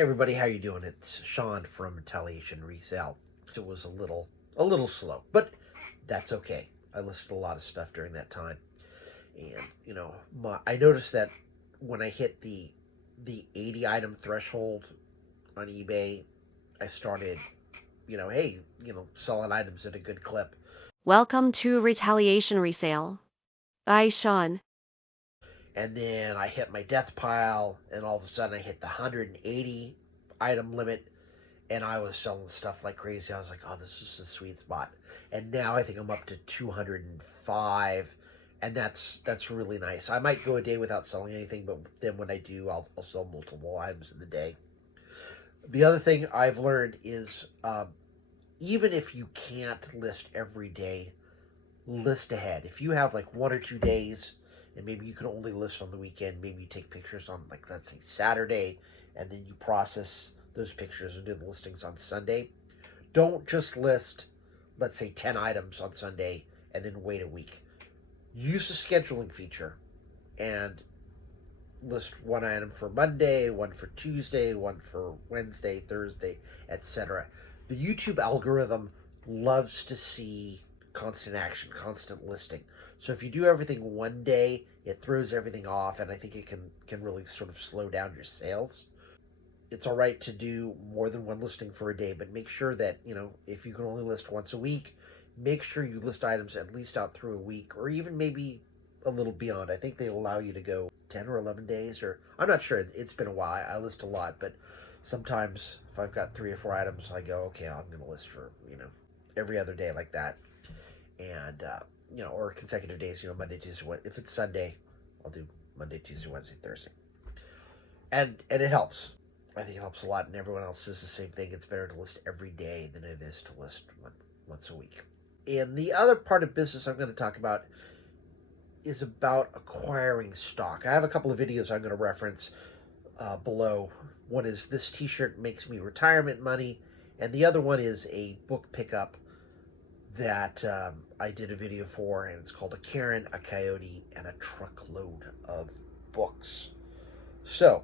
Hey everybody, how you doing? It's Sean from Retaliation Resale. It was a little slow, but that's okay. I listed a lot of stuff during that time, and I noticed that when I hit the 80 item threshold on eBay, I started, hey, selling items at a good clip, Welcome to Retaliation Resale. I, Sean. and then I hit my death pile, and all of a sudden I hit the 180 item limit, and I was selling stuff like crazy. I was like, oh, this is the sweet spot. And now I think I'm up to 205, and that's really nice. I might go a day without selling anything, but then when I do, I'll sell multiple items in the day. The other thing I've learned is even if you can't list every day, list ahead. If you have like 1 or 2 days, and maybe you can only list on the weekend, maybe you take pictures on, like, let's say Saturday, and then you process those pictures and do the listings on Sunday. Don't just list, let's say, 10 items on Sunday and then wait a week. Use the scheduling feature and list one item for Monday, one for Tuesday, one for Wednesday, Thursday, etc. The YouTube algorithm loves to see constant action, constant listing. So if you do everything one day, it throws everything off, and I think it can really sort of slow down your sales. It's all right to do more than one listing for a day, but make sure that, if you can only list once a week, make sure you list items at least out through a week, or even maybe a little beyond. I think they allow you to go 10 or 11 days, or I'm not sure. It's been a while. I list a lot, but sometimes if I've got 3 or 4 items, I go, okay, I'm going to list for, every other day like that. And, or consecutive days, Monday, Tuesday, Wednesday. If it's Sunday, I'll do Monday, Tuesday, Wednesday, Thursday. And it helps. I think it helps a lot, and everyone else says the same thing. It's better to list every day than it is to list once a week. And the other part of business I'm going to talk about is about acquiring stock. I have a couple of videos I'm going to reference below. One is this t-shirt makes me retirement money, and the other one is a book pickup that I did a video for, and it's called A Karen, a Coyote, and a Truckload of Books. So,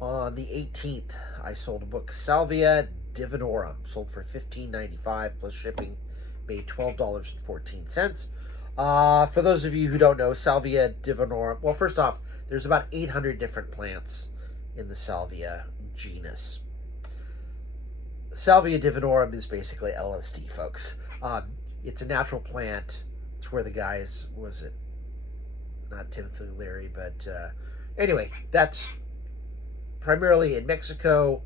on the 18th, I sold a book, Salvia Divinorum, sold for $15.95 plus shipping, made $12.14. For those of you who don't know, Salvia Divinorum, well, first off, there's about 800 different plants in the Salvia genus. Salvia Divinorum is basically LSD, folks. It's a natural plant. It's where the guys, was it not Timothy Leary, but anyway, that's primarily in Mexico.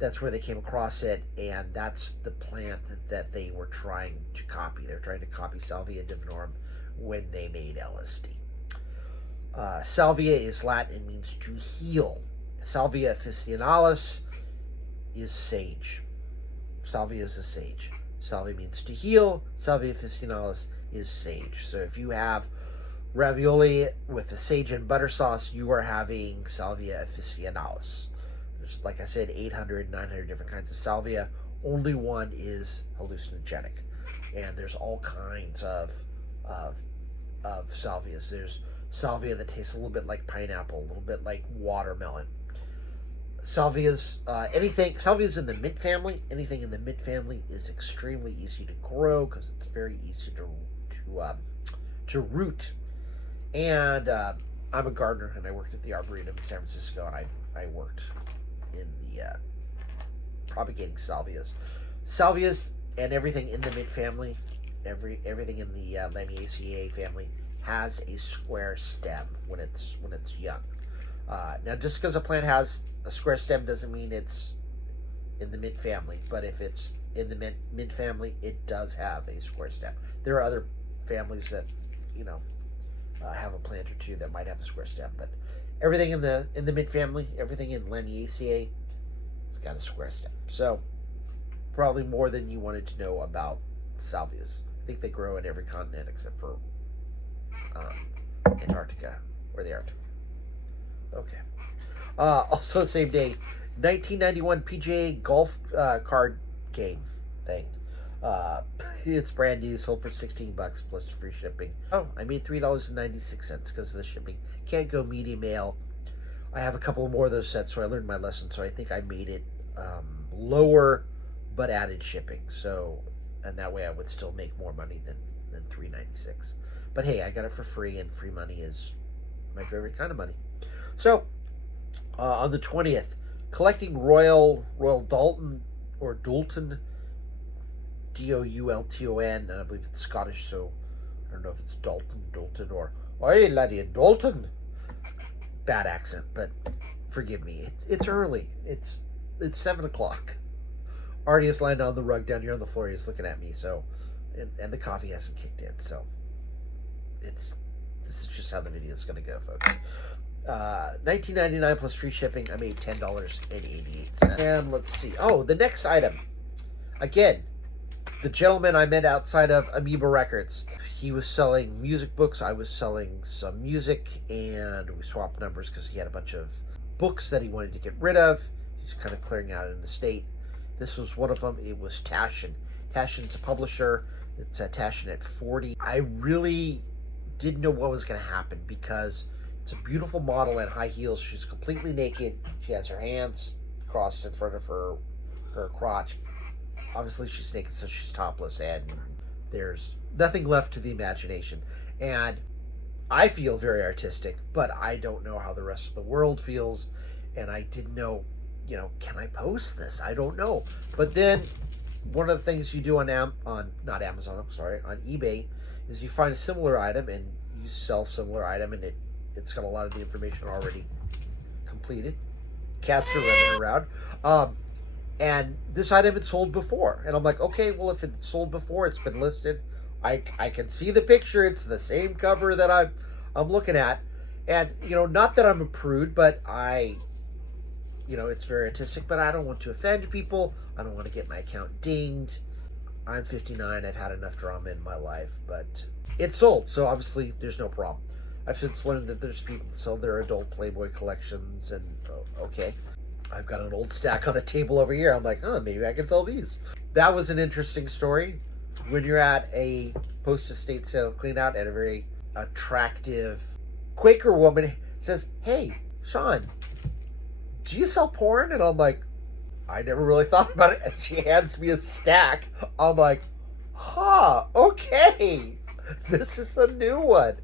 That's where they came across it, and that's the plant that they were trying to copy. They're trying to copy Salvia Divinorum when they made LSD. Salvia is Latin and means to heal. Salvia officinalis is sage. Salvia is a sage. Salvia means to heal. Salvia officinalis is sage. So if you have ravioli with the sage and butter sauce, you are having Salvia officinalis. There's, like I said, 800, 900 different kinds of salvia. Only one is hallucinogenic. And there's all kinds of salvias. There's salvia that tastes a little bit like pineapple, a little bit like watermelon. Salvia's salvia's in the mint family. Anything in the mint family is extremely easy to grow because it's very easy to root. And I'm a gardener, and I worked at the Arboretum in San Francisco, and I worked in the propagating salvias. Salvias and everything in the mint family, everything in the Lamiaceae family has a square stem when it's young. Now, just because a plant has a square stem doesn't mean it's in the mint family, but if it's in the mint family, it does have a square stem. There are other families that, have a plant or two that might have a square stem, but everything in the mint family, everything in Lamiaceae, it's got a square stem. So, probably more than you wanted to know about salvias. I think they grow in every continent except for Antarctica, or the Arctic. Okay. Also, the same day, 1991 PGA golf card game thing. It's brand new, sold for $16 plus free shipping. Oh, I made $3.96 because of the shipping. Can't go media mail. I have a couple more of those sets, so I learned my lesson. So I think I made it lower, but added shipping. So, and that way I would still make more money than $3.96. But hey, I got it for free, and free money is my favorite kind of money. So on the 20th, collecting Royal Dalton or Doulton, Doulton, and I believe it's Scottish, so I don't know if it's Dalton, or "Oi, laddie, Dalton." Bad accent, but forgive me. It's early. It's 7 o'clock. Artie is lying on the rug down here on the floor. He's looking at me. So, and the coffee hasn't kicked in. So, this is just how the video is going to go, folks. $19.99 plus free shipping. I made $10.88. And let's see. Oh, the next item. Again, the gentleman I met outside of Amoeba Records. He was selling music books. I was selling some music, and we swapped numbers because he had a bunch of books that he wanted to get rid of. He's kind of clearing out in the state. This was one of them. It was Taschen. Tashen's a publisher. It's a Taschen at 40. I really didn't know what was going to happen because it's a beautiful model in high heels. She's completely naked. She has her hands crossed in front of her crotch. Obviously, she's naked, so she's topless, and there's nothing left to the imagination. And I feel very artistic, but I don't know how the rest of the world feels, and I didn't know, can I post this? I don't know. But then one of the things you do on eBay is you find a similar item and you sell similar item, and it's got a lot of the information already completed. Cats are running around. And this item had sold before. And I'm like, okay, well, if it's sold before, it's been listed. I can see the picture. It's the same cover that I'm looking at. And, not that I'm a prude, but it's very artistic, but I don't want to offend people. I don't want to get my account dinged. I'm 59. I've had enough drama in my life, but it's sold. So obviously there's no problem. I've since learned that there's people that sell their adult Playboy collections, and okay. I've got an old stack on a table over here. I'm like, maybe I can sell these. That was an interesting story. When you're at a post-estate sale clean out, and a very attractive Quaker woman says, "Hey, Sean, do you sell porn?" And I'm like, I never really thought about it. And she hands me a stack. I'm like, okay. This is a new one.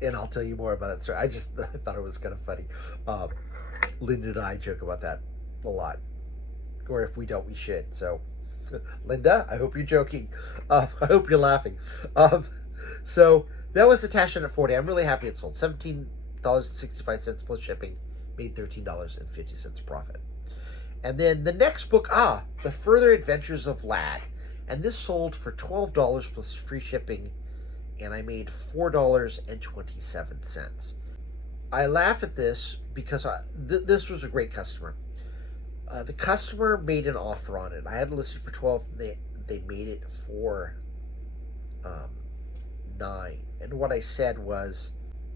And I'll tell you more about it. So I thought it was kind of funny. Linda and I joke about that a lot. Or if we don't, we should. So, Linda, I hope you're joking. I hope you're laughing. So, that was the Taschen at 40. I'm really happy it sold. $17.65 plus shipping. Made $13.50 profit. And then the next book, The Further Adventures of Lad. And this sold for $12 plus free shipping. And I made $4.27. I laugh at this because this was a great customer. The customer made an offer on it. I had it listed for 12. They made it for 9. And what I said was,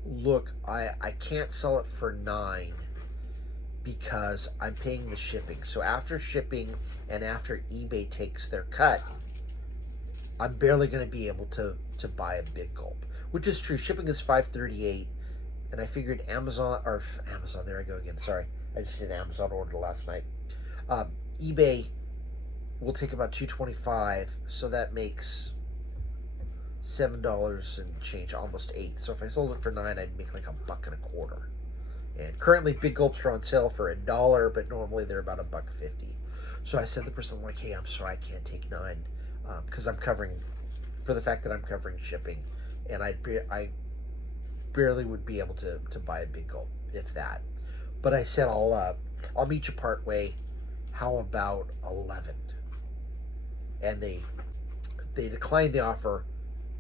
look, I can't sell it for 9 because I'm paying the shipping. So after shipping and after eBay takes their cut, I'm barely going to be able to buy a Big Gulp, which is true. Shipping is $5.38. And I figured Amazon, there I go again, sorry. I just did an Amazon order last night. eBay will take about $2.25, so that makes $7 and change, almost $8. So if I sold it for $9, I'd make like $1.25. And currently Big Gulps are on sale for $1, but normally they're about $1.50. So I said to the person, like, hey, I'm sorry, I can't take 9, because I'm covering, for the fact that I'm covering shipping, and I barely would be able to buy a Big Gulp, if that. But I said, I'll meet you part way. How about 11? And they declined the offer,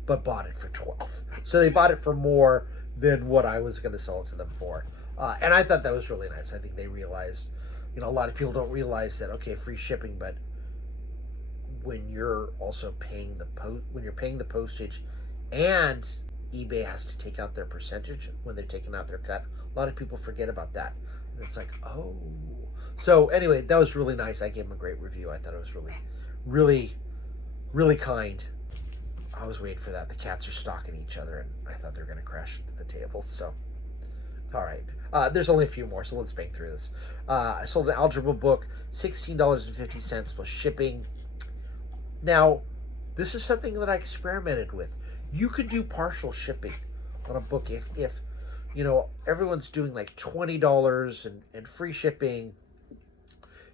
but bought it for 12. So they bought it for more than what I was going to sell it to them for. And I thought that was really nice. I think they realized, a lot of people don't realize that, okay, free shipping, but when you're also paying the postage, and eBay has to take out their percentage when they're taking out their cut. A lot of people forget about that. And it's like, oh. So anyway, that was really nice. I gave them a great review. I thought it was really, really, really kind. I was waiting for that. The cats are stalking each other, and I thought they were going to crash into the table. So, all right. There's only a few more, so let's bang through this. I sold an algebra book, $16.50 plus shipping. Now, this is something that I experimented with. You could do partial shipping on a book if everyone's doing like $20 and free shipping.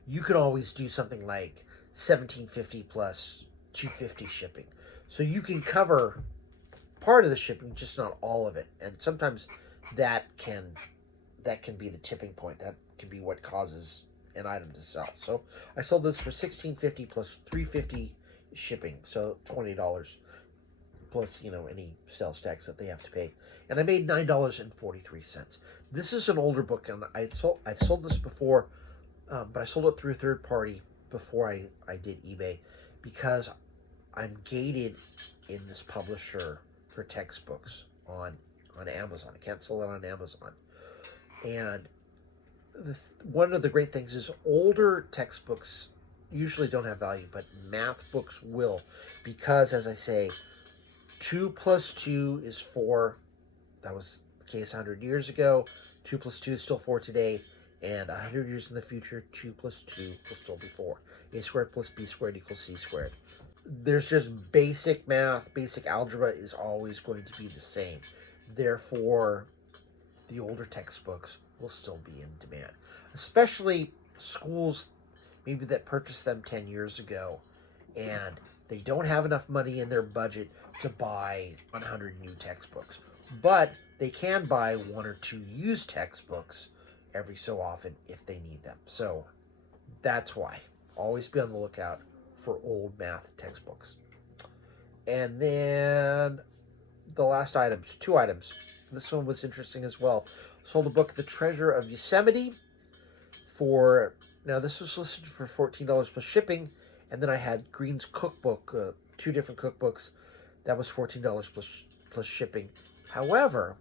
You could always do something like $17.50 plus $2.50 shipping. So you can cover part of the shipping, just not all of it. And sometimes that can be the tipping point. That can be what causes an item to sell. So I sold this for $16.50 plus $3.50 shipping, so $20 plus any sales tax that they have to pay, and I made $9.43. This is an older book, and I've sold this before, but I sold it through a third party before I did eBay, because I'm gated in this publisher for textbooks on Amazon. I can't sell it on Amazon, and one of the great things is older textbooks usually don't have value, but math books will, because, as I say, 2 plus 2 is 4. That was the case 100 years ago. 2 plus 2 is still 4 today, and 100 years in the future, 2 plus 2 will still be 4. A squared plus b squared equals c squared. There's just basic math, basic algebra is always going to be the same. Therefore, the older textbooks will still be in demand, especially schools maybe that purchased them 10 years ago, and they don't have enough money in their budget to buy 100 new textbooks. But they can buy 1 or 2 used textbooks every so often if they need them. So that's why. Always be on the lookout for old math textbooks. And then the last items, 2 items. This one was interesting as well. Sold a book, The Treasure of Yosemite, now this was listed for $14 plus shipping, and then I had Green's cookbook, 2 different cookbooks, that was $14 plus shipping. However,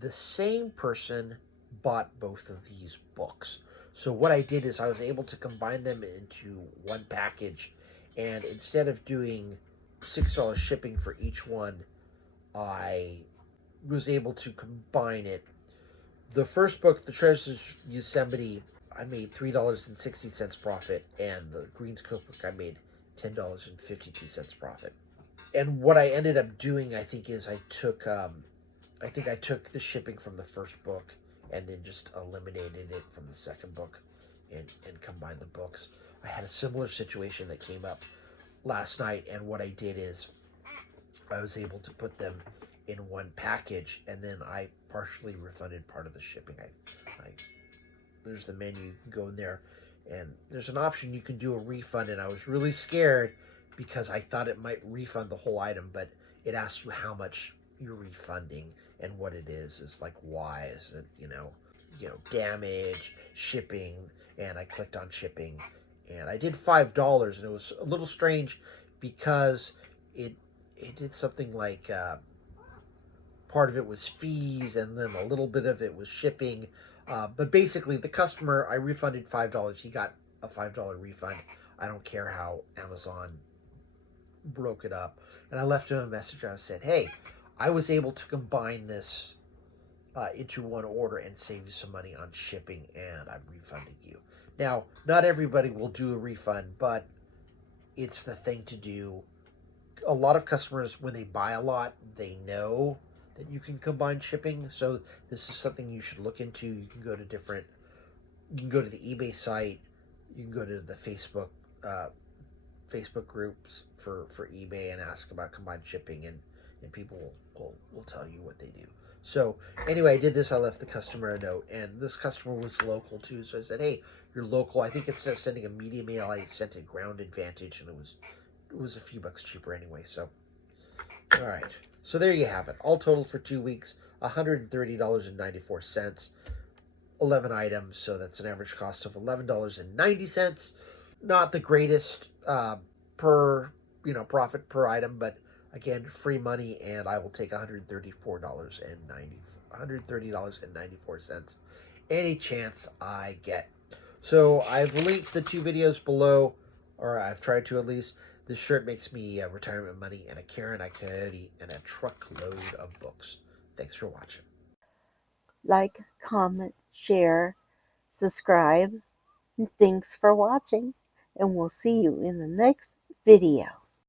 the same person bought both of these books. So what I did is I was able to combine them into one package, and instead of doing $6 shipping for each one, I was able to combine it. The first book, The Treasure of Yosemite, I made $3.60 profit, and the Green's cookbook I made $10.52 profit. And what I ended up doing, I think, is I took the shipping from the first book and then just eliminated it from the second book and combined the books. I had a similar situation that came up last night, and what I did is I was able to put them in one package, and then I partially refunded part of the shipping. There's the menu, you can go in there, and there's an option you can do a refund, and I was really scared because I thought it might refund the whole item, but it asks you how much you're refunding and what it is like, why is it, damage, shipping, and I clicked on shipping, and I did $5, and it was a little strange because it did something like part of it was fees, and then a little bit of it was shipping. But basically, the customer, I refunded $5. He got a $5 refund. I don't care how Amazon broke it up. And I left him a message. I said, hey, I was able to combine this into one order and save you some money on shipping, and I'm refunding you. Now, not everybody will do a refund, but it's the thing to do. A lot of customers, when they buy a lot, they know that you can combine shipping, so this is something you should look into. You can go to the eBay site, you can go to the Facebook groups for eBay and ask about combined shipping, and people will tell you what they do. So anyway, I did this. I left the customer a note, and this customer was local too, so I said, hey, you're local. I think instead of sending a media mail, I sent a Ground Advantage, and it was a few bucks cheaper anyway. So all right, so there you have it. All total for 2 weeks, $130.94, 11 items, so that's an average cost of $11.90. Not the greatest profit per item, but again, free money, and I will take $130.94 any chance I get. So I've linked the 2 videos below, or I've tried to at least. This shirt makes me retirement money, and a Karen, a Coyote, and a truckload of books. Thanks for watching. like, comment, share, subscribe, and thanks for watching. And we'll see you in the next video.